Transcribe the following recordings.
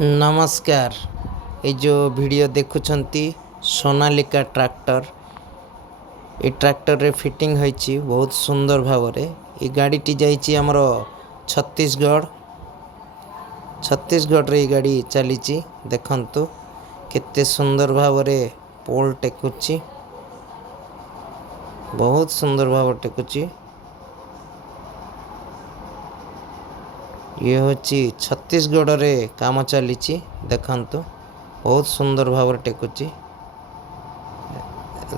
नमस्कार। ये जो वीडियो देखुंती सोनालिका ट्रैक्टर ये ट्रैक्टर रे फिटिंग होईची बहुत सुंदर भाव रे। ये गाड़ी टी जाईची हमर छत्तीसगढ़ रे गाड़ी चलीची देखंतु केते सुंदर भाव रे पोल टेकुची बहुत सुंदर भाव टेकुची। ये होची छत्तीसगढ़ रे काम चलीची देखंतु बहुत सुंदर भाव टेकुची।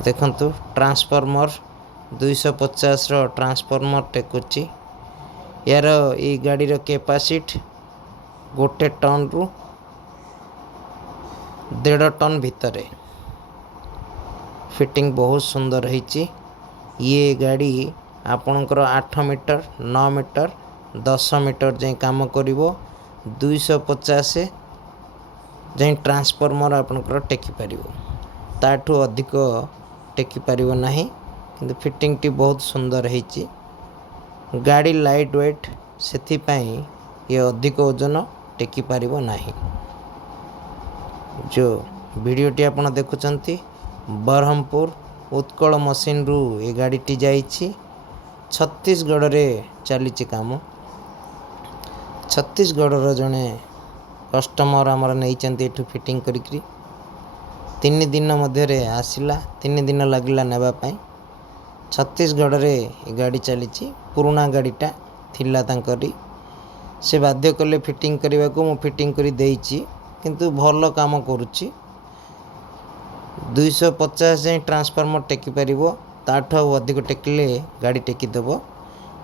देखंतु ट्रांसफार्मर 250 रो ट्रांसफार्मर टेकुची। यार ये गाड़ी रो कैपेसिटी 1 टन रु 1.5 टन भितरे फिटिंग बहुत सुंदर है। ये गाड़ी आपणकर 8 मीटर 9 मीटर 10 मीटर जाए काम करिवो। 250 जाए ट्रांसफार्मर आपणकर टेकी पारिवो, ताठू अधिक टेकी पारिवो नाही। किंतु फिटिंग टी बहुत सुंदर है। गाड़ी लाइट वेट सेथि पई ये अधिक ओजन टेकी पारिवो नाही। जो वीडियो टी आपण देखुचंती बरहमपुर उत्कल मशीन रु ये गाड़ी टी जाइछि। छत्तीसगढ़ रे चलीछि काम। छत्तीसगढ़ रो जने कस्टमर आमर नहीं एठू फिटिंग करिकरी 3 दिन मध्य रे आसिला। 3 दिन लगिला नेबा पई। छत्तीसगढ़ रे ये गाड़ी चलीछि। पुराना गाड़ीटा थिला तांकरी से बाध्य कले फिटिंग करने को मु फिटिंग करी देइछि, किंतु भल काम करुछि। 250 जाए ट्रांसफार्मर टेकी पारिवो, ताठू अधिक टेकिले गाड़ी टेकी देबो।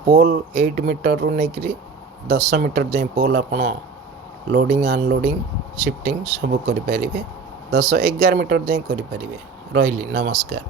पोल 8 मीटर रु नेकरी 10 मीटर जाए पोल आपण लोडिंग अनलोडिंग शिफ्टिंग सब करि परिबे। 10-11 मीटर जाए करि परिबे। रहिली नमस्कार।